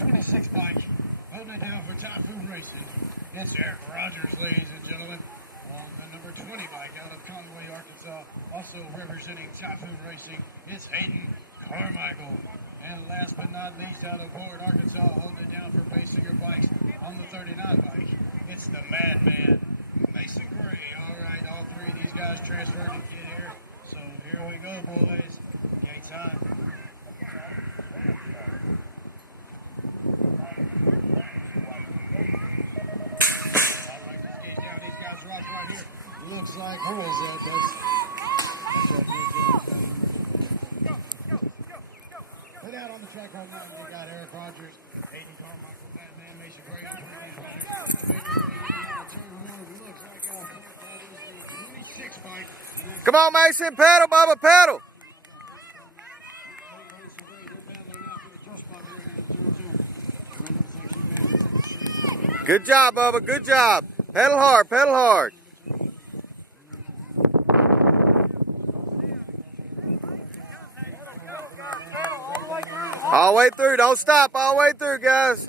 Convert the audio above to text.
26 bike, holding it down for Typhoon Racing. It's Eric Rogers, ladies and gentlemen, on the number 20 bike out of Conway, Arkansas. Also representing Typhoon Racing, it's Hayden Carmichael. And last but not least, out of Fort Arkansas, holding it down for Basinger Bikes on the 39 bike, it's the Madman, Mason Gray. All right, all three of these guys transferred to get here. So here we go, boys. Game time. Right here. Looks like, who is that, folks? Put out on the track right now. We got Eric Rogers, Hayden Carmichael, Madman, Mason Gray. Looks like that is the 26 bike. Come on, Mason, pedal, Bubba, pedal. Good job, Bubba, good job. Pedal hard, pedal hard. All the way through, don't stop, all the way through, guys.